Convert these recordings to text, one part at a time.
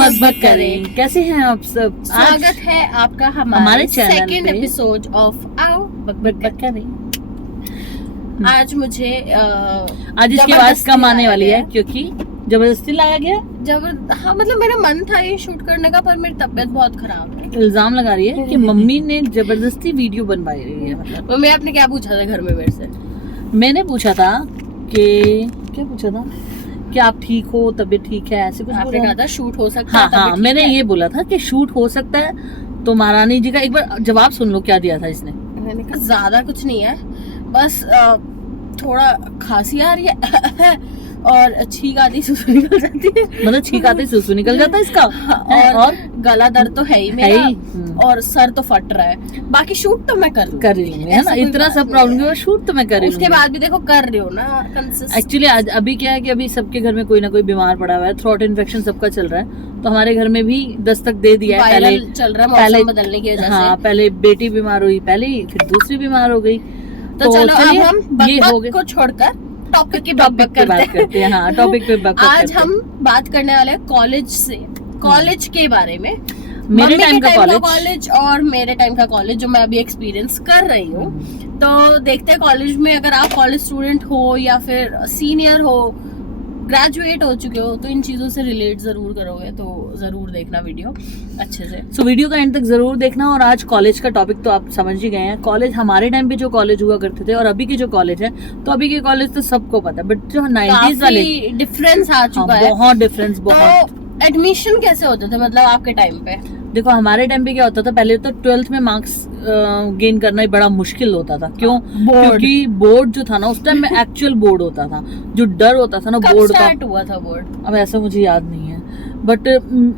बक बक करें। कैसे हैं आप सब? स्वागत है आपका हमारे चैनल सेकंड पे। एपिसोड ऑफ आओ बक बक बक बक करें। आज मुझे आज इसकी आवाज जबरदस्ती कम आने लाया वाली गया है क्योंकि जबरदस्ती लाया गया। हाँ मतलब मेरा मन था ये शूट करने का, पर मेरी तबीयत बहुत खराब है। इल्जाम लगा रही है कि मम्मी ने जबरदस्ती वीडियो बनवाई रही है। मतलब मम्मी आपने क्या पूछा था घर में मेरे से? मैंने पूछा था कि क्या पूछा था कि आप ठीक हो, तबीयत ठीक है, ऐसे कुछ आपने बोला कहा था शूट हो सकता हाँ है, तबीयत हाँ ठीक मैंने है। ये बोला था कि शूट हो सकता है। तो महारानी जी का एक बार जवाब सुन लो, क्या दिया था इसने। मैंने कहा ज्यादा कुछ नहीं है, बस थोड़ा खांसी आ रही है और छींक आती सुसु निकल जाती है। मतलब छींक आते सुसु निकल जाता है इसका। और गला दर्द तो है ही मेरा, है ही। और सर तो फट रहा है। बाकी शूट तो मैं कर रही हूँ, है ना। इतना सब प्रॉब्लम है, शूट तो मैं कर रही हूँ। उसके बाद भी देखो कर रही हूँ ना कंसिस्टेंट। एक्चुअली आज अभी क्या है कि अभी सबके घर में कोई ना कोई बीमार पड़ा हुआ है, थ्रोट इन्फेक्शन सबका चल रहा है। तो हमारे घर में भी दस्तक दे दिया है। पहले चल रहा है मौसम बदलने की वजह से। हाँ, पहले बेटी बीमार हुई, पहले फिर दूसरी बीमार हो गई। तो चलो अब हम ये हो बक गए को छोड़कर टॉपिक की टॉपिक पे बात करते हैं। हाँ, टॉपिक पे बात आज हम बात करने वाले हैं कॉलेज के बारे में। मेरे टाइम का कॉलेज और मेरे टाइम का कॉलेज जो मैं अभी एक्सपीरियंस कर रही हूँ। तो देखते हैं कॉलेज में, अगर आप कॉलेज स्टूडेंट हो या फिर सीनियर हो, ग्रेजुएट हो चुके हो, तो इन चीजों से रिलेट जरूर करोगे। तो जरूर देखना वीडियो अच्छे से। सो वीडियो का एंड तक जरूर देखना। और आज कॉलेज का टॉपिक तो आप समझ ही गए हैं। कॉलेज हमारे टाइम पे जो कॉलेज हुआ करते थे और अभी के जो कॉलेज है, तो अभी के कॉलेज तो सबको पता है, बट जो 90s वाले डिफरेंस आ चुका है। बहुत डिफरेंस, बहुत। तो एडमिशन कैसे होते थे मतलब आपके टाइम पे? देखो हमारे टाइम पे क्या होता था, पहले तो 12th में मार्क्स गेन करना ही बड़ा मुश्किल होता था। क्यों? क्योंकि बोर्ड जो था ना उस टाइम में एक्चुअल बोर्ड होता था। जो डर होता था ना बोर्ड का, स्टार्ट हुआ था बोर्ड? अब ऐसा मुझे याद नहीं है, बट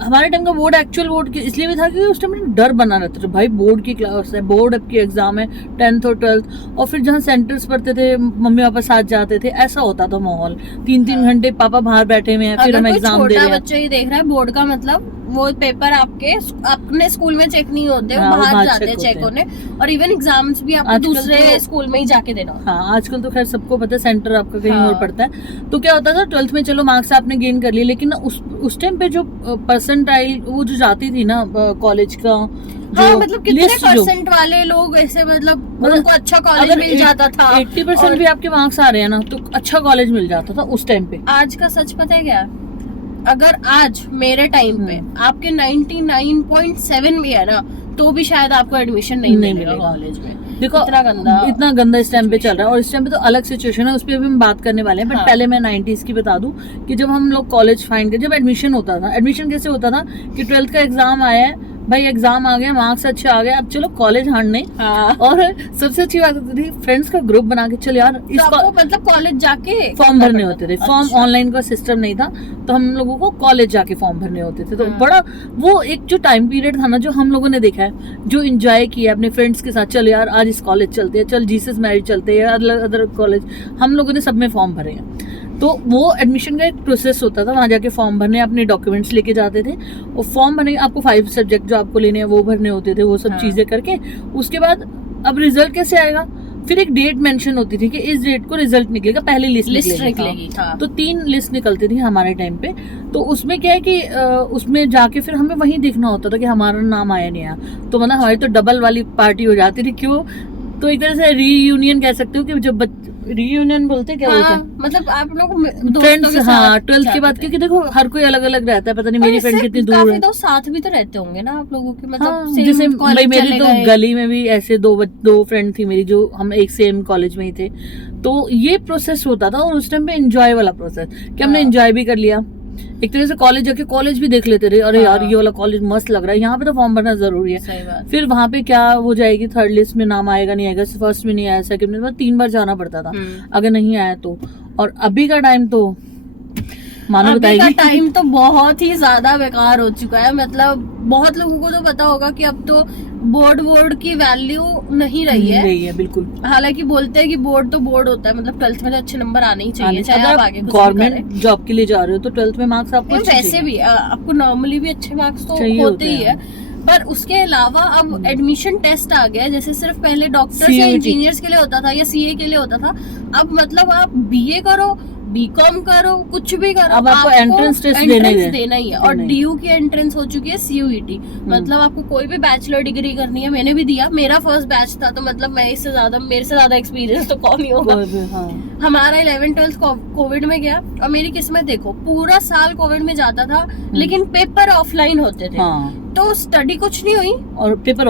हमारे टाइम का बोर्ड एक्चुअल बोर्ड इसलिए भी था कि उस टाइम में डर बना रहता था। भाई बोर्ड की क्लास है, बोर्ड की एग्जाम है, 10th और 12th। और फिर जहाँ सेंटर्स पढ़ते थे मम्मी पापा साथ जाते थे, ऐसा होता था माहौल। 3-3 घंटे पापा बाहर बैठे हुए हैं, फिर हम एग्जाम दे रहे हैं। बच्चा ही देख रहा है बोर्ड का मतलब, वो पेपर आपके अपने स्कूल में चेक नहीं होते, हाँ, बाहर जाते हैं चेक होने। और इवन एग्जाम्स भी आपको दूसरे स्कूल में ही जाके देना। हाँ, आजकल तो खैर सबको पता है सेंटर आपका कहीं हाँ। और पड़ता है। तो क्या होता था 12th में, चलो मार्क्स आपने गेन कर लिए, लेकिन उस टाइम पे जो परसेंटाइल वो जो जाती थी ना कॉलेज का, हाँ, मतलब कितने परसेंट वाले लोग ऐसे मतलब उनको अच्छा कॉलेज मिल जाता था। 80% भी आपके मार्क्स आ रहे हैं ना, तो अच्छा कॉलेज मिल जाता था उस टाइम पे। आज का सच पता है क्या? अगर आज मेरे टाइम पे आपके 99.7 भी है ना, तो भी शायद आपको एडमिशन नहीं मिलेगा कॉलेज में। देखो इतना गंदा इस टाइम पे चल रहा है। और इस टाइम पे तो अलग सिचुएशन है, उस पर भी हम बात करने वाले हैं। बट पहले मैं 90s की बता दूं कि जब हम लोग कॉलेज फाइंड कर, जब एडमिशन होता था, एडमिशन कैसे होता था कि 12th का एग्जाम आया है भाई, एग्जाम आ गया, मार्क्स अच्छे आ गए, अब चलो कॉलेज हारने। हाँ। और सबसे अच्छी बात होती थी फ्रेंड्स का ग्रुप बना के, चल यार इसको मतलब कॉलेज जाके फॉर्म भरने होते थे। फॉर्म ऑनलाइन का सिस्टम नहीं था, तो हम लोगों को कॉलेज जाके फॉर्म भरने होते थे। तो बड़ा वो एक जो टाइम पीरियड था ना, जो हम लोगों ने देखा है, जो एंजॉय किया अपने फ्रेंड्स के साथ। चल यार आज इस कॉलेज चलते हैं, चल जीसस मैरिज चलते हैं, अदर कॉलेज, हम लोगों ने सब में फॉर्म भरे हैं। तो वो एडमिशन का एक प्रोसेस होता था, वहाँ जाके फॉर्म भरने, अपने डॉक्यूमेंट्स लेके जाते थे और फॉर्म भरने, आपको 5 सब्जेक्ट जो आपको लेने हैं वो भरने होते थे, वो सब चीजें करके उसके बाद अब रिजल्ट कैसे आएगा, फिर एक डेट मेंशन होती थी कि इस डेट को रिजल्ट निकलेगा, पहले लिस्ट निकलेगी। हाँ। तो 3 लिस्ट निकलती थी हमारे टाइम पे। तो उसमें क्या है कि उसमें जाके फिर हमें वहीं देखना होता था कि हमारा नाम आया नहीं आया। तो मतलब हमारी तो डबल वाली पार्टी हो जाती थी। क्यों? तो एक तरह से रीयूनियन कह सकते हो कि जब रीयूनियन बोलते क्या बोलते हैं, मतलब आप लोग फ्रेंड्स। हाँ, 12th के बाद, क्योंकि देखो हर कोई अलग अलग रहता है, पता नहीं मेरी फ्रेंड कितनी दूर है। तो साथ भी तो रहते होंगे ना आप लोगों के, मतलब हाँ, जैसे भाई मेरी तो गली में भी ऐसे दो फ्रेंड थी मेरी, जो हम एक सेम कॉलेज में ही थे। तो ये प्रोसेस होता था और उस टाइम पे एंजॉय वाला प्रोसेस कि हमने एंजॉय भी कर लिया। एक तरह से कॉलेज जाके कॉलेज भी देख लेते थे, अरे यार ये वाला कॉलेज मस्त लग रहा है, यहाँ पे तो फॉर्म भरना जरूरी है। फिर वहाँ पे क्या हो जाएगी, 3rd लिस्ट में नाम आएगा नहीं आएगा, फर्स्ट में नहीं आया, सेकंड में, 3 बार जाना पड़ता था अगर नहीं आया तो। और अभी का टाइम तो मानो बताएगी, टाइम तो बहुत ही ज्यादा बेकार हो चुका है। मतलब बहुत लोगों को तो पता होगा कि अब तो बोर्ड की वैल्यू नहीं रही है बिल्कुल। हालांकि बोलते हैं कि बोर्ड तो बोर्ड होता है, मतलब 12th में तो अच्छे नंबर आने ही चाहिए, चाहे आप आगे गवर्नमेंट जॉब के लिए जा रहे हो तो 12th में मार्क्स आपको वैसे भी आपको नॉर्मली भी अच्छे मार्क्स तो होते ही है। पर उसके अलावा अब एडमिशन टेस्ट आ गया है। जैसे सिर्फ पहले डॉक्टर्स या इंजीनियर्स के लिए होता था या सीए के लिए होता था, अब मतलब आप बीए करो, बीकॉम करो, कुछ भी करो, अब आपको entrance test देना ही है। और डीयू की एंट्रेंस हो चुकी है CUET, मतलब आपको कोई भी बैचलर डिग्री करनी है, मैंने भी दिया, मेरा फर्स्ट बैच था, तो मतलब मेरे से ज्यादा एक्सपीरियंस तो कौन ही होगा। हाँ। हमारा 11th-12th कोविड में गया, और मेरी किस्मत देखो, पूरा साल कोविड में जाता था, लेकिन पेपर ऑफलाइन होते थे। हाँ। तो स्टडी कुछ नहीं हुई, और पेपर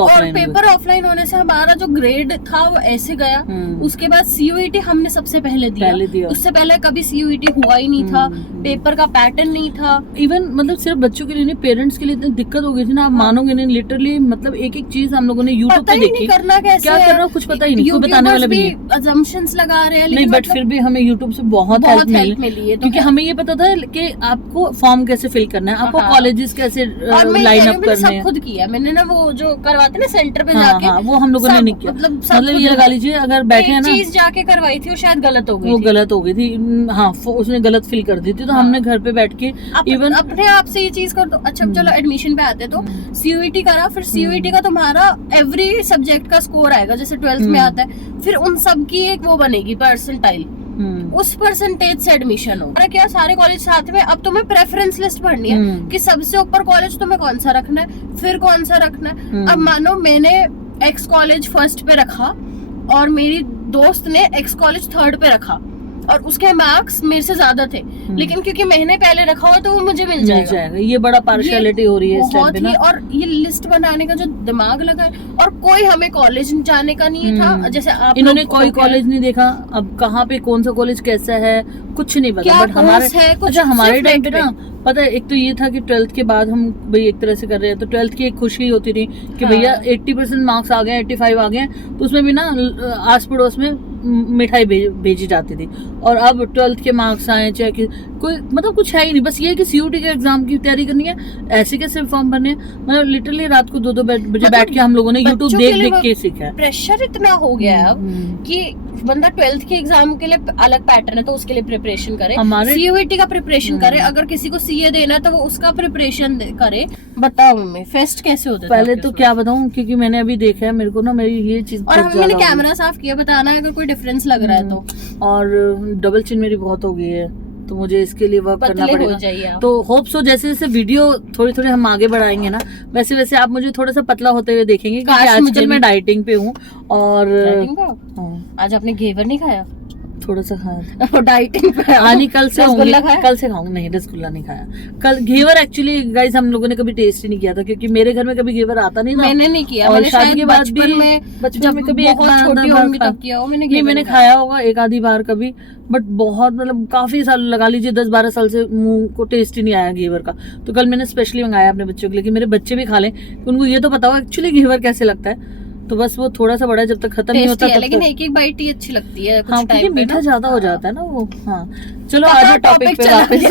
ऑफलाइन होने से हमारा जो ग्रेड था वो ऐसे गया। उसके बाद CUET हमने सबसे पहले दिया। उससे पहले कभी CUET हुआ ही नहीं था, पेपर का पैटर्न नहीं था। इवन मतलब सिर्फ बच्चों के लिए नहीं, पेरेंट्स के लिए इतनी दिक्कत हो गई थी ना, आप मानोगे नहीं, लिटरली मतलब एक चीज हम लोगों ने यूट्यूब पे देखी, करना कैसे, क्या करना कुछ पता ही नहीं, कोई बताने वाला भी नहीं, assumptions लगा रहे हैं, नहीं, बट फिर भी हमें यूट्यूब से बहुत हेल्प मिली है, क्योंकि हमें ये पता था कि आपको फॉर्म कैसे फिल करना है, आपको कॉलेजेस कैसे लाइन अप करने हैं। खुद किया मैंने ना, वो जो करवाते ना सेंटर पे जाके, वो हम लोगों ने नहीं किया। मतलब ये लगा लीजिए, अगर बैठे हैं ना, चीज जाके करवाई थी, वो शायद गलत हो गई, वो गलत हो गई थी, हाँ, उसने गलत फिल कर दी थी, तो हमने घर पे बैठ के इवन अपने आप से ये चीज कर दो। अच्छा चलो एडमिशन पे आते, तो CUET करा, फिर CUET का तुम्हारा एवरी सब्जेक्ट का स्कोर आएगा, जैसे 12th में आता है, फिर उन सब की एक वो बनेगी परसेंटाइल, उस परसेंटेज से एडमिशन हो। क्या सारे कॉलेज साथ में, अब तुम्हें प्रेफरेंस लिस्ट पढ़नी है कि सबसे ऊपर कॉलेज तुम्हें कौन सा रखना है, फिर कौन सा रखना है। अब मानो मैंने X कॉलेज फर्स्ट पे रखा, और मेरी दोस्त ने X कॉलेज थर्ड पे रखा, और उसके मार्क्स मेरे से ज्यादा थे, लेकिन क्योंकि मैंने पहले रखा हुआ तो वो मुझे मिल जाएगा। ये बड़ा पार्शियलिटी हो रही है इस टाइम पे ना। और ये लिस्ट बनाने का जो दिमाग लगा है, और कोई हमें कॉलेज जाने का नहीं था, जैसे आप इन्होंने कोई कॉलेज नहीं देखा, अब कहाँ पे कौन सा कॉलेज कैसा है कुछ नहीं पता, बट हमारे टाइम पे ना पता है, एक तो ये था कि 12th के बाद हम भाई एक तरह से कर रहे हैं, तो 12th की एक खुशी होती थी कि भैया 80% मार्क्स आ गए, 85 आ गए, तो उसमें भी ना आस पड़ोस में मिठाई भेजी जाती थी। और अब 12th के मार्क्स आए, चाहे कोई मतलब कुछ है ही नहीं, बस ये कि CUET के एग्जाम की तैयारी करनी है, ऐसे कैसे फॉर्म भरने हैं। मतलब लिटरली रात को 2-2 बजे बैठ के हम लोगों ने यूट्यूब देख के सीखा है। प्रेशर इतना हो गया है अब कि बंदा 12th के एग्जाम के लिए अलग पैटर्न है, तो उसके लिए प्रिपरेशन करे, CUET का प्रिपरेशन करे, अगर किसी को CA देना है तो वो उसका प्रिपरेशन करे। बताओ मम्मी, फेस्ट कैसे होता है? पहले तो क्या बताऊं, क्योंकि मैंने अभी देखा है, मेरे को ना मेरी ये चीज, और मैंने कैमरा साफ किया, बताना है अगर कोई डिफरेंस लग रहा है तो। और डबल चिन मेरी बहुत हो गई है, तो मुझे इसके लिए वर्क करना पड़ेगा। तो होप सो जैसे जैसे वीडियो थोड़ी थोड़ी हम आगे बढ़ाएंगे ना, वैसे वैसे आप मुझे थोड़ा सा पतला होते हुए देखेंगे, क्योंकि आजकल मैं डाइटिंग पे हूँ। और आज आपने घेवर नहीं खाया? थोड़ा सा खाया डाइटिंग पे। आनी कल से खाऊंगा। नहीं, रसगुल्ला नहीं खाया कल। घेवर एक्चुअली गाइस हम लोगों ने कभी टेस्ट ही नहीं किया था, क्योंकि मेरे घर में कभी घेवर आता नहीं था। मैंने नहीं किया, और शादी के बाद भी बचपन में कभी मैंने खाया होगा एक आधी बार कभी, बट बहुत मतलब काफी साल लगा लीजिए 10-12 साल से मुंह को टेस्ट ही नहीं आया घेवर का। तो कल मैंने स्पेशली मंगाया अपने बच्चों के लिए कि मेरे बच्चे भी खा लें, उनको ये तो बताओ एक्चुअली घेवर कैसे लगता है। तो बस वो थोड़ा सा बड़ा जब तक खत्म नहीं होता, लेकिन एक एक बाइट ही अच्छी लगती है कुछ टाइम पे, मीठा ज्यादा हो जाता है ना वो। हाँ चलो आ जाओ टॉपिक पे वापस।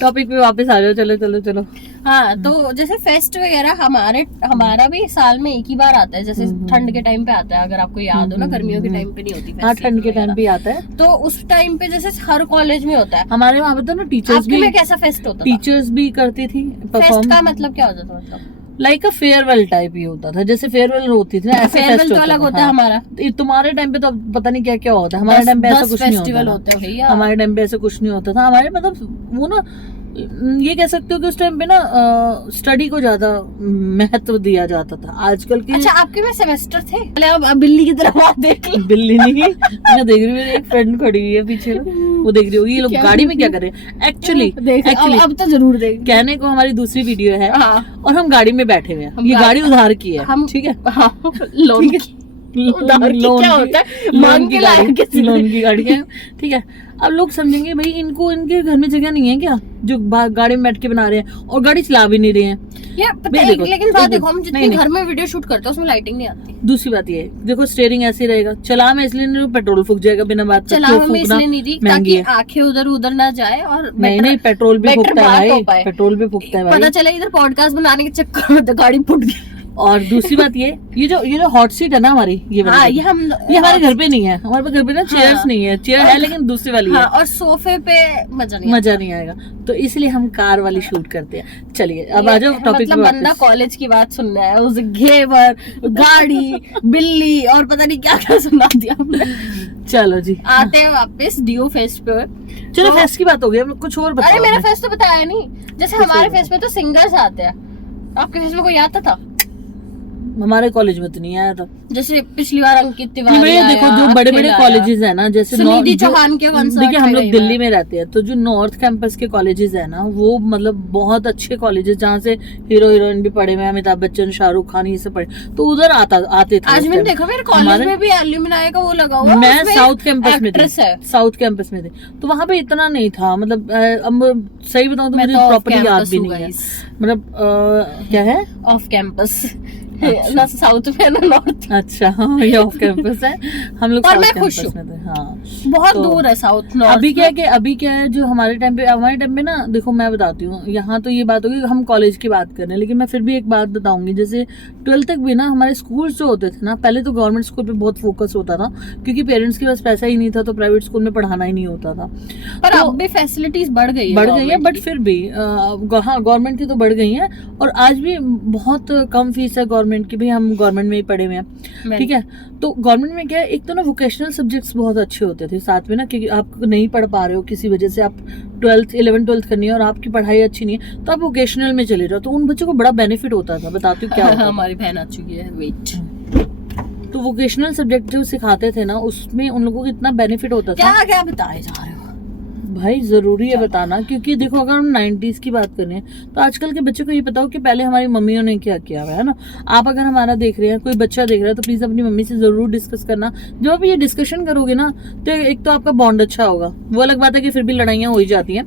टॉपिक पे वापस आ जाओ, चलो। हाँ, तो जैसे फेस्ट वगैरह हमारा भी साल में एक ही बार आता है, जैसे ठंड के टाइम पे आता है, अगर आपको याद हो ना, गर्मियों के टाइम पे नहीं होती। हाँ, ठंड के टाइम पे आता है, तो उस टाइम पे जैसे हर कॉलेज में होता है। हमारे वहाँ पे तो ना टीचर्स भी, कैसा फेस्ट होता था? टीचर्स भी करती थी फेस्ट का मतलब क्या होता था? मतलब लाइक अ फेयरवेल टाइप ही होता था, जैसे फेयरवेल होती थी ना, ऐसे फेयरवेल तो अलग होता है हमारा। तुम्हारे टाइम पे तो पता नहीं क्या क्या होता है, हमारे टाइम पे ऐसा कुछ नहीं होता था। हमारे टाइम पे ऐसा कुछ नहीं होता था। हमारे मतलब वो ना, ये कह सकते हो कि उस टाइम पे ना स्टडी को ज्यादा महत्व दिया जाता था। आजकल की अच्छा, आपके में सेमेस्टर थे? अब बिल्ली की तरफ देख ली। बिल्ली नहीं, मैं देख रही हूँ, मेरी एक फ्रेंड खड़ी हुई है पीछे, वो देख रही होगी ये लोग गाड़ी में क्या कर रहे हैं। एक्चुअली अब तो जरूर देख, कहने को हमारी दूसरी वीडियो है और हम गाड़ी में बैठे हुए हैं, ये गाड़ी उधार की है, ठीक है, लोन की गाड़ी है, ठीक है। अब लोग समझेंगे भाई इनको इनके घर में जगह नहीं है क्या, जो गाड़ी में बैठ के बना रहे हैं और गाड़ी चला भी नहीं रहे हैं। लेकिन बात देखो, हम जितनी घर में वीडियो शूट करते हैं उसमें लाइटिंग नहीं आती। दूसरी बात ये देखो, स्टीयरिंग ऐसे रहेगा, चला मैं इसलिए नहीं, पेट्रोल फूक जाएगा बिना बात चला मैं इसलिए नहीं रही ताकि आंखें उधर ना जाए, और नहीं पेट्रोल भी फूकता है भाई, पेट्रोल भी फूकता है भाई। पता चला इधर पॉडकास्ट बनाने के चक्कर में तो गाड़ी फूट गई। और दूसरी बात ये जो हॉट सीट है ना हमारी, ये हाँ, वाली, ये हमारे घर पे नहीं है, हमारे घर पे ना चेयर्स हाँ, नहीं है, चेयर है लेकिन दूसरी वाली हाँ, है, और सोफे पे मजा नहीं आएगा, तो इसलिए हम कार वाली शूट करते हैं। चलिए अब आ जाओ टॉपिक पे मतलब बंदा वापस। कॉलेज की बात सुन रहा है, उस घेवर, गाड़ी, बिल्ली और पता नहीं क्या क्या सुना दिया हमने। चलो जी, आते हैं वापस डीओ फेस्ट पे। चलो तो- फेस्ट की बात हो गई, अब कुछ और बताओ। अरे मेरा आपने। फेस्ट तो बताया नहीं, जैसे कुछ हमारे और फेस्ट में तो सिंगर्स आते हैं, आपके फेस्ट में कोई आता था? हमारे कॉलेज में तो नहीं आया था। जैसे पिछली बार अंकित कि तिवारी भैया देखो आया, जो बड़े बड़े अखिल आया, कॉलेजेस है ना, जैसे सुनिधि चौहान के concert देखिए हम पे लोग गई दिल्ली मैं। में रहते हैं, तो जो नॉर्थ कैंपस के कॉलेजेस है ना, वो मतलब बहुत अच्छे कॉलेजेस जहाँ से हीरो हीरोइन भी पढ़े हुए हैं, अमिताभ बच्चन, शाहरुख खान, ये सब पढ़े, तो उधर आते थे आज उस मैंने time। देखा मेरे कॉलेज हमारे- में भी एल्यूमिनाई का वो लगा हुआ, मैं उसमें साउथ कैंपस में actress है। थी, साउथ कैंपस में थे, तो वहाँ पे इतना नहीं था, मतलब अब सही बताऊँ तो मैं मुझे तो प्रॉपर्टी याद off भी campus नहीं है, हूँ guys। मतलब क्या है, ऑफ कैंपस, अच्छा। ना साउथ में ना नॉर्थ, अच्छा हाँ, ये ऑफ कैंपस है, हम लोग पर साउथ मैं खुश कैंपस में थे। हाँ बहुत तो दूर है साउथ नॉर्थ। अभी क्या है जो हमारे टाइम पे ना, देखो मैं बताती हूँ, यहाँ तो ये बात होगी हम कॉलेज की बात कर रहे हैं, लेकिन मैं फिर भी एक बात बताऊंगी, जैसे 12th तक भी ना हमारे स्कूल जो होते थे ना, पहले तो गवर्नमेंट स्कूल पे बहुत फोकस होता था, क्योंकि पेरेंट्स के पास पैसा ही नहीं था, तो प्राइवेट स्कूल में पढ़ाना ही नहीं होता था। पर तो अब भी फैसिलिटीज बढ़ गई है, बट फिर भी हाँ गवर्नमेंट की तो बढ़ गई है, और आज भी बहुत कम फीस है गवर्नमेंट की भी, हम गवर्नमेंट में ही पढ़े हुए हैं, ठीक है। तो गवर्नमेंट में क्या है, एक तो ना वोकेशनल सब्जेक्ट्स बहुत अच्छे होते थे साथ में ना, क्योंकि आप नहीं पढ़ पा रहे हो किसी वजह से, आप 11th-12th करनी है और आपकी पढ़ाई अच्छी नहीं है, तो आप वोकेशनल में चले जाओ, तो उन बच्चों को बड़ा बेनिफिट होता था। बताती हूँ क्या होता था। हमारी बहन आ चुकी है, वेट। तो वोकेशनल सब्जेक्ट जो सिखाते थे ना, उसमें उन लोगों को इतना बेनिफिट होता था। क्या क्या बताए जा रहे हो भाई जरूरी है बताना, क्योंकि देखो अगर हम 90s की बात करें तो आजकल के बच्चों को ये पता हो कि पहले हमारी मम्मियों ने क्या किया हुआ है ना। आप अगर हमारा देख रहे हैं, कोई बच्चा देख रहा है, तो प्लीज अपनी मम्मी से जरूर डिस्कस करना। जब आप ये डिस्कशन करोगे ना, तो एक तो आपका बॉन्ड अच्छा होगा, वो अलग बात है कि फिर भी लड़ाइयाँ हो ही जाती हैं,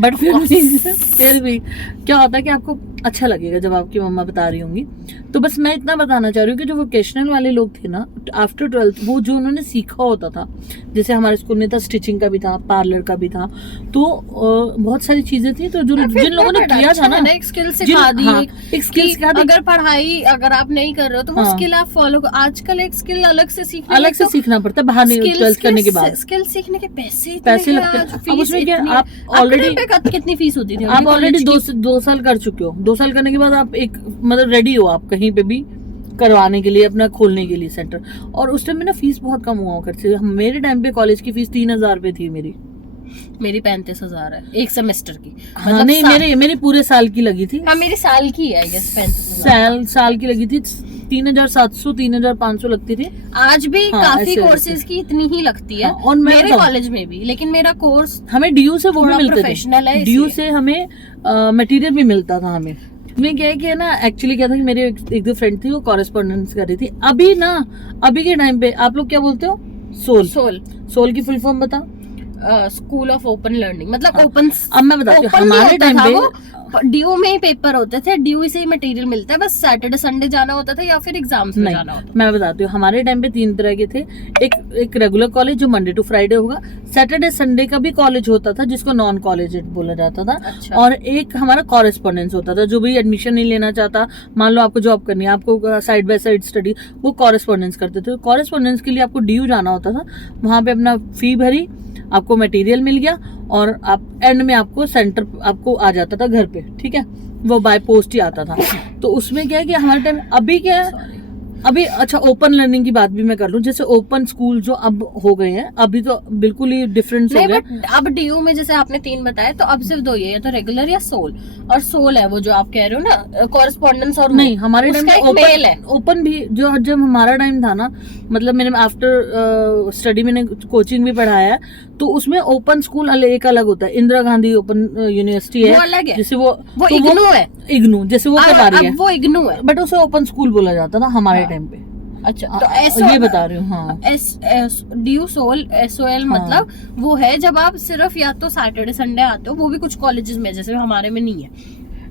बट फिर भी क्या होता है कि आपको अच्छा लगेगा जब आपकी मम्मा बता रही होंगी। तो बस मैं इतना बताना चाह रही हूँ कि जो वोकेशनल वाले लोग थे ना, आफ्टर 12th वो जो उन्होंने सीखा होता था, जैसे हमारे स्कूल में था स्टिचिंग का भी था, पार्लर का भी था, तो बहुत सारी चीजें थी, तो जिन लोगों ने किया था ना, एक स्किल सिखा दी, एक स्किल सिखा दी। अगर पढ़ाई अगर आप नहीं कर रहे हो तो वो स्किल आप फॉलो करो। आजकल एक स्किल अलग से सीखना पड़ता है बाहर 12th करने के बाद। स्किल सीखने के पैसे लगते हैं। अब उसमें क्या, आप ऑलरेडी कितनी फीस होती थी? आप ऑलरेडी 2 साल कर चुके हो, 2 साल करने के बाद आप एक मतलब रेडी हो आप कहीं पे भी करवाने के लिए, अपना खोलने के लिए सेंटर। और उस टाइम में ना फीस बहुत कम हुआ करती थी। मेरे टाइम पे कॉलेज की फीस 3000 रुपए थी मेरी 35,000 है एक सेमेस्टर की। हाँ, मतलब नहीं मेरी पूरे साल की लगी थी। हाँ मेरी साल की है, 35,000 साल की लगी थी, 3700 3500 लगती थी। आज भी हाँ, काफी ऐसे कोर्सेज की इतनी ही लगती है। हाँ, और मेरे कॉलेज में भी, लेकिन मेरा कोर्स हमें ड्यू से वो भी मिलते प्रोफेशनल है, थे, ड्यू से हमें मटेरियल भी मिलता था हमें। में क्या है कि ना, एक्चुअली क्या था कि मेरे एक दो फ्रेंड थी, वो कॉरेस्पॉन्डेंस कर रही थी। अभी के टाइम पे आप लोग क्या बोलते हो? सोल की फुल फॉर्म बता। स्कूल ऑफ ओपन लर्निंग, मतलब ओपन। अब मैं बताती हूँ, हमारे टाइम पे ड्यू में ही पेपर होते थे, ड्यू से ही मटेरियल मिलता है, बस सैटरडे संडे जाना होता था या फिर एग्जाम्स में जाना होता था। मैं बताती हूँ, हमारे टाइम पे 3 तरह के थे। एक रेगुलर कॉलेज जो मंडे टू फ्राइडे होगा, सैटरडे संडे का भी कॉलेज होता था जिसको नॉन कॉलेज बोला जाता था। अच्छा। और एक हमारा कॉरेस्पॉन्डेंस होता था, जो भी एडमिशन नहीं लेना चाहता, मान लो आपको जॉब करनी है, आपको साइड बाय साइड स्टडी, वो कॉरेस्पॉन्डेंस करते थे। कॉरेस्पॉन्डेंस के लिए आपको ड्यू जाना होता था, वहां पे अपना फी भरी, आपको मटेरियल मिल गया, और आप एंड में आपको सेंटर आपको आ जाता था घर पे, ठीक है, वो बाय पोस्ट ही आता था। तो उसमें क्या है कि हमारे टाइम अभी क्या है, अभी अच्छा ओपन लर्निंग की बात भी मैं कर लूं, जैसे ओपन स्कूल जो अब हो गए हैं, अभी तो बिल्कुल ही डिफरेंस हो गया। बट अब डीयू में जैसे आपने 3 बताए, तो अब सिर्फ 2 ही है, या तो रेगुलर या सोल। और सोल है वो जो आप कह रहे हो ना, कॉरेस्पॉन्डेंस। और नहीं, हमारे टाइम में ओपन भी जो जब हमारा टाइम था ना, मतलब मैंने आफ्टर स्टडी मैंने कोचिंग भी पढ़ाया है, तो उसमें ओपन स्कूल एक अलग होता है। इंदिरा गांधी ओपन यूनिवर्सिटी है, वो अलग है, जैसे वो इग्नू है, इग्नू जैसे वो करवा रही है, वो इग्नू है, बट उसे ओपन स्कूल बोला जाता था हमारे टाइम पे। अच्छा, तो ये बता रही हूँ। हाँ, ड्यू सोल SOL मतलब वो है जब आप सिर्फ या तो सैटरडे संडे आते हो, वो भी कुछ कॉलेजेस में, जैसे हमारे में नहीं है।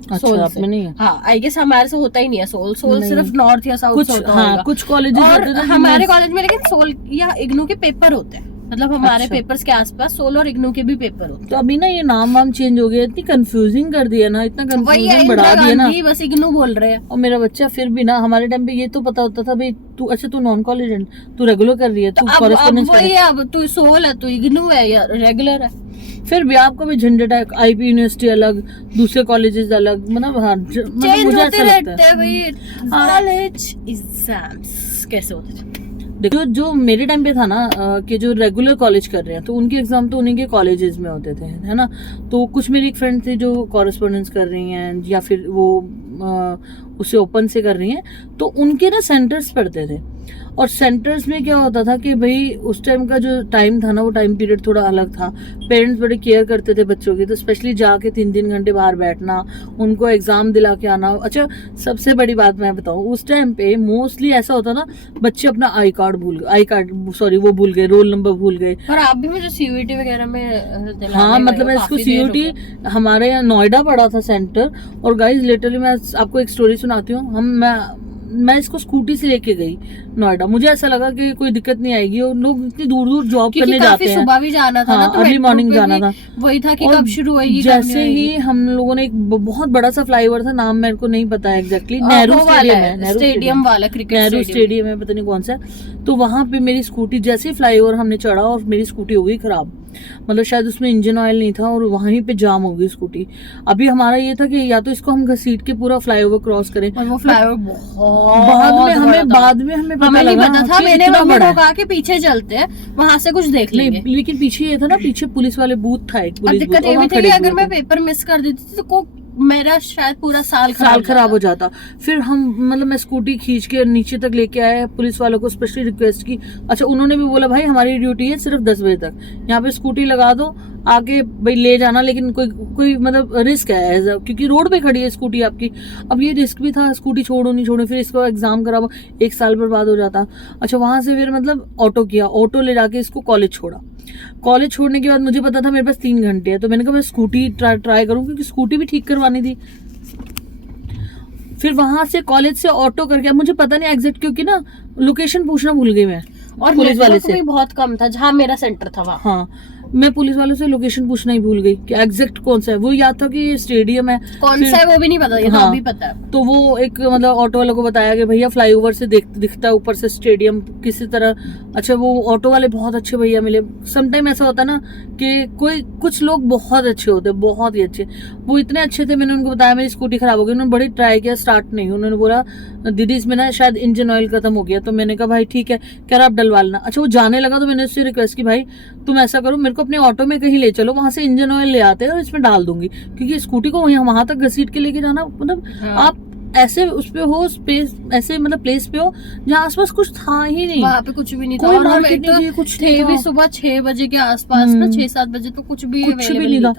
अच्छा, आप में नहीं है? हाँ, आई गेस हमारे से होता ही नहीं है सोल सिर्फ नॉर्थ या साउथ कुछ, से होता हाँ, होगा। कुछ कॉलेजेस और हमारे कॉलेज में लेकिन सोल या इग्नू के पेपर होते हैं। मतलब हमारे अच्छा। पेपर्स के आसपास सोल और इग्नू के भी पेपर होते तो अभी ना ये नाम वाम चेंज हो गया, इतनी कंफ्यूजिंग कर दिया ना, इतना हैं। वही है, कंफ्यूजन बढ़ा इंदिरा दिया ना। गांधी बस इग्नू बोल रहे हैं। और मेरा बच्चा फिर भी ना, हमारे टाइम पे ये तो पता होता था भाई तू अच्छा तू नॉन कॉलेज है, तू रेगुलर कर रही है, तू अब कॉरेस्पॉन्डेंस कर वही रही है, अब तू सोल है, तू इग्नू है या रेगुलर है। है। फिर भी आपको भी झंझट है, आईपी यूनिवर्सिटी अलग, दूसरे कॉलेजेस अलग, मतलब हाँ मतलब चेंज मुझे होते ऐसा लगता रहते है। हैं भाई। हाँ। कॉलेज एग्जाम्स कैसे होते थे? देखो जो मेरे टाइम पे था ना कि जो रेगुलर कॉलेज कर रहे हैं तो उनके एग्जाम तो उन्हीं के कॉलेजेस में होते थे, है ना। तो कुछ मेरी एक फ्रेंड थी जो कॉरेस्पॉन्डेंस कर रही हैं या फिर वो उसे ओपन से कर रही हैं, तो उनके ना सेंटर्स पड़ते थे। और सेंटर्स में क्या होता था कि भाई उस टाइम का जो टाइम था ना, वो टाइम पीरियड थोड़ा अलग था। पेरेंट्स बड़े केयर करते थे बच्चों की, तो स्पेशली जाके 3-3 घंटे बाहर बैठना, उनको एग्जाम दिला के आना। अच्छा सबसे बड़ी बात मैं बताऊं, उस टाइम पे मोस्टली ऐसा होता ना, बच्चे अपना वो भूल गए, रोल नंबर भूल गए। और आप भी मुझे सीयूईटी वगैरह में दिलाने हाँ गए मतलब हो, मैं इसको काफी देर हो सीयूटी, गई। हमारे यहाँ नोएडा पड़ा था सेंटर। और गाइज लिटरली मैं आपको एक स्टोरी सुनाती हूँ। मैं इसको स्कूटी से लेके गई नोएडा। मुझे ऐसा लगा कि कोई दिक्कत नहीं आएगी, और लोग इतनी दूर दूर जॉब क्योंकि करने काफी जाते हैं। सुबह भी जाना था ना, हाँ तो अर्ली मेट्रो मॉर्निंग पे जाना भी था। वही था कि और कब शुरू होगी, कब जैसे नहीं ही होगी। हम लोगों ने एक बहुत बड़ा सा फ्लाईओवर था, नाम मेरे को नहीं पता एग्जैक्टली, वो नेहरू वाला स्टेडियम है, है, नेहरू स्टेडियम वाला, क्रिकेट नेहरू स्टेडियम। स्टेडियम है, पता नहीं कौन सा। तो वहां पे मेरी स्कूटी, जैसे ही फ्लाईओवर हमने चढ़ा और मेरी स्कूटी हो गई खराब। मतलब शायद उसमें इंजन ऑयल नहीं था और वहीं पे जाम हो गई स्कूटी। अभी हमारा ये था कि या तो इसको हम घसीट के पूरा फ्लाईओवर क्रॉस करें। और वो फ्लाईओवर बहुत बाद में हमें पता हमें नहीं लगा पता था, कि मैंने इतना मम्मी बड़ा को है। कहा कि पीछे चलते हैं, वहां से कुछ देख नहीं लेंगे। लेकिन पीछे ये था ना, पीछे पुलिस वाले बूथ था, एक अब पुलिस दिक्कत बूथ, और ये भी वहाँ थी खड़े कि हुए अगर मैं थे। पेपर मिस कर देती थी तो मेरा शायद पूरा साल खराब हो जाता। फिर हम मतलब मैं स्कूटी खींच के नीचे तक लेके आए, पुलिस वालों को स्पेशली रिक्वेस्ट की। अच्छा उन्होंने भी बोला भाई हमारी ड्यूटी है सिर्फ 10 बजे तक, यहाँ पे स्कूटी लगा दो, आगे भाई ले जाना, लेकिन कोई मतलब रिस्क है क्योंकि रोड पे खड़ी है स्कूटी आपकी। अब ये रिस्क भी था, स्कूटी छोड़ो नहीं छोड़ो, फिर इसको एग्जाम कराओ, 1 साल बर्बाद हो जाता। अच्छा वहां से फिर मतलब ऑटो किया, ऑटो ले जाके इसको कॉलेज छोड़ा। कॉलेज छोड़ने के बाद मुझे पता था मेरे पास 3 घंटे है, तो मैंने कहा मैं स्कूटी ट्राई करूँ, क्योंकि स्कूटी भी ठीक करवानी थी। फिर वहां से कॉलेज से ऑटो करके, अब मुझे पता नहीं एग्जैक्ट, क्योंकि ना लोकेशन पूछना भूल गई मैं और पुलिस वाले से। भी बहुत कम था जहाँ मेरा सेंटर था वहाँ। हाँ मैं पुलिस वालों से लोकेशन पूछना ही भूल गई कि एग्जैक्ट कौन सा है। वो याद था कि ये स्टेडियम है, कौन सा है वो भी नहीं पता, ये तो हाँ। अभी पता है। तो वो एक मतलब ऑटो वाले को बताया कि भैया फ्लाईओवर से दिखता है ऊपर से स्टेडियम किसी तरह। अच्छा वो ऑटो वाले बहुत अच्छे भैया मिले। समटाइम ऐसा होता है ना कि कुछ लोग बहुत अच्छे होते हैं, बहुत ही अच्छे। वो इतने अच्छे थे, मैंने उनको बताया मेरी स्कूटी खराब हो गई, उन्होंने बड़ी ट्राई किया, स्टार्ट नहीं। उन्होंने बोला दीदी इसमें ना शायद इंजन ऑयल खत्म हो गया। तो मैंने कहा भाई ठीक है, कह रहा आप डलवा लेना। अच्छा वो जाने लगा तो मैंने उससे रिक्वेस्ट की भाई तुम ऐसा करो मेरे को अपने ऑटो में कहीं ले चलो, वहां से इंजन ऑयल ले आते हैं और इसमें डाल दूंगी, क्योंकि स्कूटी को वहां तक घसीट के लेके जाना, मतलब आप ऐसे उस पे हो स्पेस, ऐसे मतलब प्लेस पे हो जहाँ आसपास कुछ था ही नहीं, वहाँ पे कुछ भी नहीं था। कोई और हम मार्केट एक नहीं थी, कुछ थे नहीं भी था। सुबह 6 बजे के आसपास ना, 6-7 बजे तो कुछ भी नहीं था।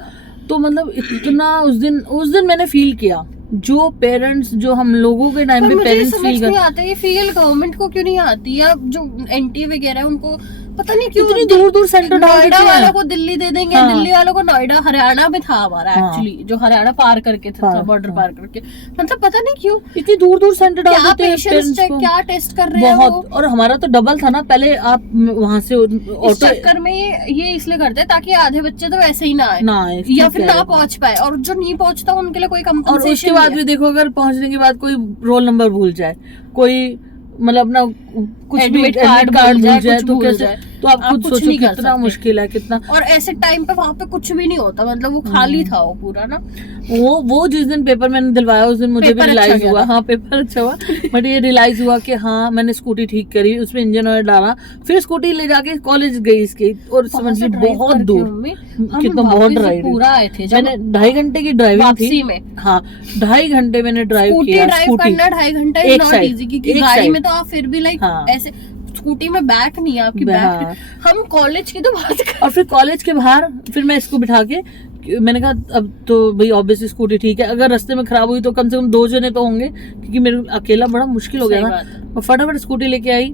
तो मतलब इतना उस दिन मैंने फील किया जो पेरेंट्स, जो हम लोगों के टाइम पे पेरेंट्स समझ फील नहीं आता, ये फील गवर्नमेंट को क्यों नहीं आती, या जो एनटी वगैरह है उनको पता नहीं क्यों इतनी दूर सेंटर डाल देते नोएडा हैं। वालों को दिल्ली दे देंगे, हाँ। दिल्ली वालों को नोएडा। हरियाणा में था हमारा हाँ। एक्चुअली, जो हरियाणा पार करके था, हाँ, बॉर्डर हाँ। पार करके। मतलब पता नहीं क्यों इतनी दूर सेंटर डाल क्या देते हैं पेशेंस पेरेंट्स चेक, को। क्या टेस्ट कर रहे हैं वो। बहुत, और हमारा तो डबल था ना, पहले आप वहां से इस ऑटो चक्कर में ये इसलिए करते हैं ताकि आधे बच्चे तो वैसे ही ना आए, ना आए, या ठीक फिर है। ना पहुंच पाए, और जो नहीं पहुंचता उनके लिए कोई और उसके कंपनसेशन बाद भी देखो अगर पहुंचने के बाद कोई रोल नंबर भूल जाए, कोई मतलब अपना कुछ भी एडमिट एडमिट कार्ड कार्ड भूल भूल जाए, जाए कुछ तो भूल कैसे, जाए, तो आप आप खुद कुछ सोचो नहीं कर कितना सकते। मुश्किल है, कितना। और ऐसे टाइम पे वहां पे कुछ भी नहीं होता, मतलब वो खाली था वो पूरा ना। वो जिस दिन पेपर मैंने दिलवाया उस दिन मुझे भी पेपर रियलाइज अच्छा हुआ, गया हाँ पेपर अच्छा हुआ, बट ये रियलाइज हुआ कि हाँ मैंने स्कूटी ठीक करी, उसमें इंजन ऑयल डाला, फिर स्कूटी ले जाके कॉलेज गई इसकी, और समझ ली बहुत दूर, कितना बहुत ड्राइव, पूरा आए थे जब मैंने 2.5 घंटे की ड्राइविंग वापसी थी में। हाँ 2.5 घंटे मैंने ड्राइव स्कूटी किया। ड्राइव करना 2.5 घंटा एक नॉट साइड, इजी, क्योंकि एक गाड़ी साइड। में तो आप फिर भी लाइक हाँ। ऐसे, स्कूटी में बैक नहीं है आपकी, हाँ। बैक हम कॉलेज की तो बात कर। और फिर कॉलेज के बाहर फिर मैं इसको बिठा के, मैंने कहा अब तो भाई ऑब्वियसली स्कूटी ठीक है, अगर रास्ते में खराब हुई तो कम से कम 2 जने तो होंगे, क्योंकि मेरे अकेला बड़ा मुश्किल हो गया सही था। बात है। मैं फटाफट स्कूटी लेके आई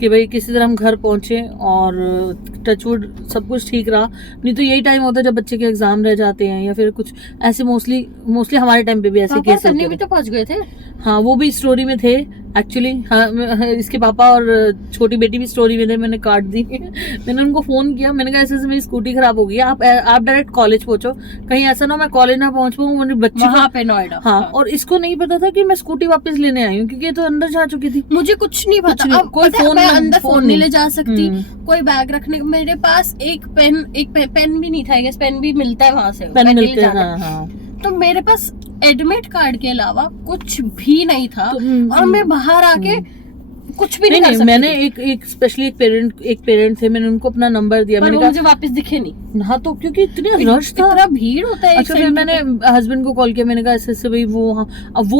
कि भाई किसी तरह हम घर पहुंचे, और टचवुड सब कुछ ठीक रहा। नहीं तो यही टाइम होता है जब बच्चे के एग्जाम रह जाते हैं, या फिर कुछ ऐसे मोस्टली हमारे टाइम पे भी ऐसे केस भी होते तो पहुंच गए थे। हाँ वो भी स्टोरी में थे एक्चुअली हाँ, इसके पापा और छोटी बेटी भी स्टोरी में थे, मैंने काट दी। मैंने उनको फोन किया, मैंने कहा ऐसे ऐसे मेरी स्कूटी खराब हो गई है, आप डायरेक्ट कॉलेज पहुंचो, कहीं ऐसा ना मैं कॉलेज ना पहुंच पाऊँ, मेरे बच्चे वहाँ पे नोएडा। हाँ, और इसको नहीं पता था कि मैं स्कूटी वापस लेने आई हूँ, क्योंकि ये तो अंदर जा चुकी थी। मुझे कुछ नहीं कुछ पता, नहीं, अब कोई पता है, फोन मैं नहीं, अंदर फोन फोन नहीं नहीं। ले जा सकती, कोई बैग रखने, मेरे पास एक पेन भी नहीं था, ये पेन भी मिलता है वहां से, पेन ले मिलते हैं, जाना। हाँ हाँ। तो मेरे पास एडमिट कार्ड के अलावा कुछ भी नहीं था, और मैं बाहर आके कुछ भी नहीं कर नहीं, सकती मैंने थी। एक स्पेशली एक पेरेंट थे, मैंने उनको अपना नंबर दिया, पर मैंने वो कहा मुझे वापस दिखे नहीं। हाँ, तो क्योंकि इतने रश था, इतना भीड़ होता है। अच्छा, फिर मैंने हस्बैंड को कॉल किया, मैंने कहा ऐसे ऐसे भाई वो हाँ, अब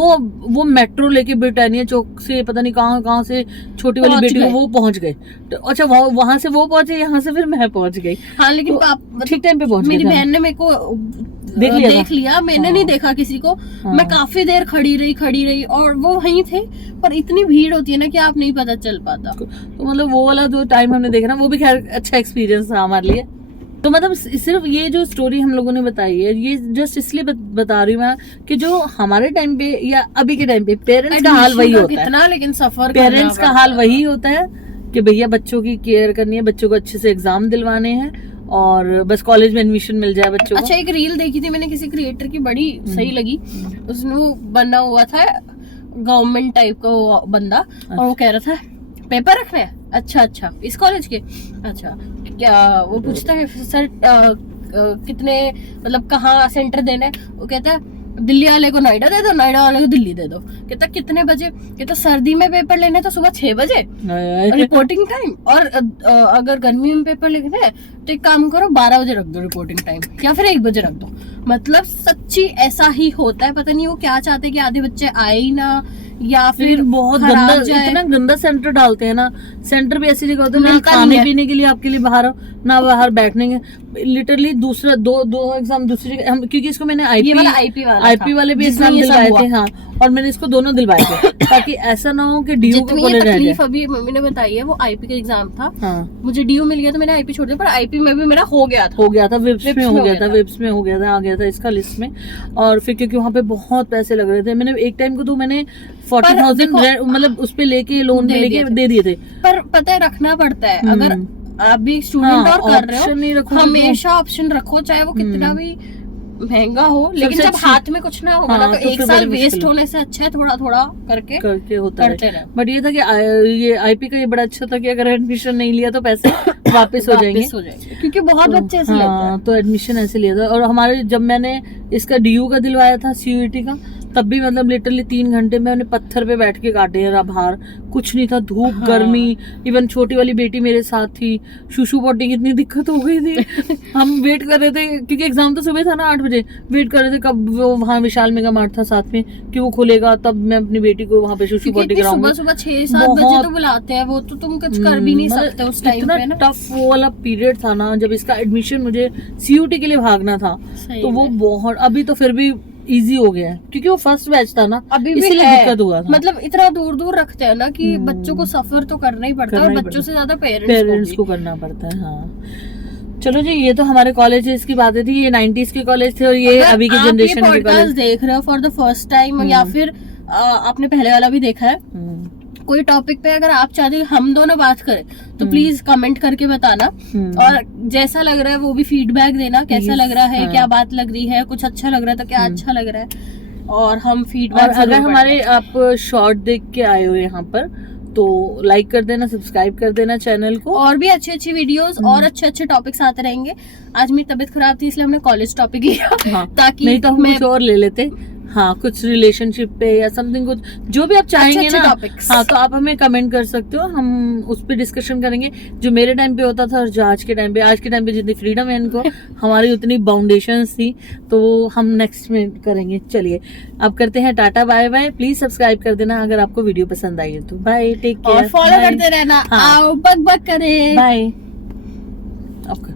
वो मेट्रो लेके ब्रिटानिया चौक से पता नहीं कहाँ से छोटी वाली बेटी को वो पहुंच गए। तो अच्छा, वहां से वो पहुंचे, यहाँ से फिर मैं पहुंच गई। हाँ, लेकिन तो ठीक टाइम पे पहुंच मेरी गए। बहन ने मेरे को देख लिया, मैंने हाँ। नहीं देखा किसी को। हाँ। मैं काफी देर खड़ी रही और वो वहीं थे, पर इतनी भीड़ होती है ना कि आप नहीं पता चल पाता। तो मतलब वो वाला जो टाइम हमने देखा ना, वो भी खैर अच्छा एक्सपीरियंस था हमारे लिए। तो मतलब सिर्फ ये जो स्टोरी हम लोगों ने बताई है, ये जस्ट इसलिए बता रही हूँ मैं कि जो हमारे टाइम पे या अभी के टाइम पे पेरेंट्स का हाल वही होता है, कितना लेकिन सफर पेरेंट्स का हाल वही होता है कि भैया बच्चों की केयर करनी है, बच्चों को अच्छे से एग्जाम दिलवाने हैं और बस कॉलेज में एडमिशन मिल जाए बच्चों को। अच्छा, एक रील देखी थी मैंने किसी क्रिएटर की, बड़ी सही लगी। उसने वो बना हुआ था गवर्नमेंट टाइप का वो बंदा, और वो कह रहा था पेपर रखने हैं, अच्छा इस कॉलेज के, अच्छा क्या, वो पूछता है सर कितने, मतलब कहाँ सेंटर देना है, वो कहता है दिल्ली वाले को नोएडा दे दो, नोएडा वाले को दिल्ली दे दो। कहता कितने बजे, कहता सर्दी में पेपर लेने तो सुबह 6 बजे रिपोर्टिंग टाइम, और अगर गर्मी में पेपर लिखना है तो एक काम करो 12 बजे रख दो रिपोर्टिंग टाइम, या फिर 1 बजे रख दो। मतलब सच्ची ऐसा ही होता है, पता नहीं वो क्या चाहते हैं कि आधे बच्चे आए ही ना, या फिर बहुत गंदा, इतना गंदा सेंटर डालते हैं ना। सेंटर भी ऐसी जगह होता है ना, खाने पीने के लिए आपके लिए बाहर हो ना, बाहर बैठने के, लिटरली दूसरा दो एग्जाम दूसरी, क्योंकि इसको मैंने आईपी वाले भी एग्जाम दिलवाए थे, हाँ, और मैंने इसको दोनों दिलवाए थे ताकि ऐसा ना हो कि डीयू को कॉलेज रह जाए। अभी मम्मी ने बताई है, वो आईपी का एग्जाम था, हाँ, मुझे डीयू मिल गया तो मैंने आईपी छोड़ दिया, पर आईपी में भी मेरा हो गया था, विप्स में हो गया था, विप्स में हो गया था, आ गया था इसका लिस्ट में। और फिर क्योंकि वहाँ पे बहुत पैसे लग रहे थे, मैंने एक टाइम को तो मैंने 40,000 मतलब उस पे लेके लोन पे लेके दे दिए थे। पर पता है रखना पड़ता है, अगर आप भी स्टूडेंट और कर रहे हो, हमेशा ऑप्शन रखो, चाहे वो कितना भी महंगा हो, लेकिन जब हाथ में कुछ ना होगा ना, तो एक साल वेस्ट होने से अच्छा है थोड़ा थोड़ा करके होता है। बट ये था कि ये आईपी का ये बड़ा अच्छा था कि अगर एडमिशन नहीं लिया तो पैसे वापस हो जाएंगे, क्योंकि बहुत बच्चे ऐसे लेते हैं। तो एडमिशन ऐसे लिया था। और हमारे जब मैंने इसका डीयू का दिलवाया था, सीयूईटी का, तब भी मतलब लिटरली 3 घंटे में मैंने पत्थर पे बैठ के काटे हैं बाहर, कुछ नहीं था, धूप गर्मी, इवन छोटी वाली बेटी मेरे साथ थी, शूशू पॉटी की इतनी दिक्कत हो गई थी। हम वेट कर रहे थे क्योंकि एग्जाम तो सुबह था ना 8 बजे, वेट कर रहे थे कब वो वहाँ विशाल मेगा मार्ट था साथ में कि वो खुलेगा, तब मैं अपनी बेटी को वहाँ पे शूशू पॉटी कराऊंगी। सुबह 6-7 बजे तो बुलाते हैं, वो तो तुम कुछ कर भी नहीं सकते उस टाइम पे ना। टफ वो वाला पीरियड था ना, जब इसका एडमिशन मुझे सीयूटी के लिए भागना था, तो वो बहुत, अभी तो फिर भी इजी हो गया है क्योंकि वो फर्स्ट बैच था ना, अभी भी इसलिए दिक्कत हुआ था। मतलब इतना दूर रखते हैं ना कि बच्चों को सफर तो करना ही पड़ता है, और बच्चों से ज्यादा पेरेंट्स को करना पड़ता है। हाँ, चलो जी, ये तो हमारे कॉलेजेस की बातें थी, ये 90s के कॉलेज थे और ये अभी की जनरेशन के कॉलेज। देख रहे हो फॉर द फर्स्ट टाइम, या फिर आपने पहले वाला भी देखा है, कोई टॉपिक पे अगर आप चाहते हैं हम दोनों बात करें तो प्लीज कमेंट करके बताना, और जैसा लग रहा है वो भी फीडबैक देना, कैसा लग रहा है, क्या बात लग रही है, कुछ अच्छा लग रहा है तो क्या अच्छा लग रहा है, और हम फीडबैक। अगर हमारे आप शॉर्ट देख के आए हो यहाँ पर तो लाइक कर देना, सब्सक्राइब कर देना चैनल को, और भी अच्छी वीडियोस और अच्छे टॉपिक्स आते रहेंगे। आज मेरी तबीयत खराब थी इसलिए हमने कॉलेज टॉपिक लिया, ताकि नहीं तो हम कुछ और ले लेते, हाँ, कुछ रिलेशनशिप पे या समथिंग, कुछ जो भी आप चाहेंगे ना, हाँ, तो आप हमें कमेंट कर सकते हो, हम उस पर डिस्कशन करेंगे जो मेरे टाइम पे होता था और जो आज के टाइम पे जितनी फ्रीडम है इनको, हमारी उतनी बाउंडेशंस थी, तो हम नेक्स्ट में करेंगे। चलिए अब करते हैं tata, bye bye. Please subscribe कर देना अगर आपको वीडियो पसंद आई है तो। बाय, टेक केयर, और फॉलो करते रहना, आओ बक करे, बाय। आपका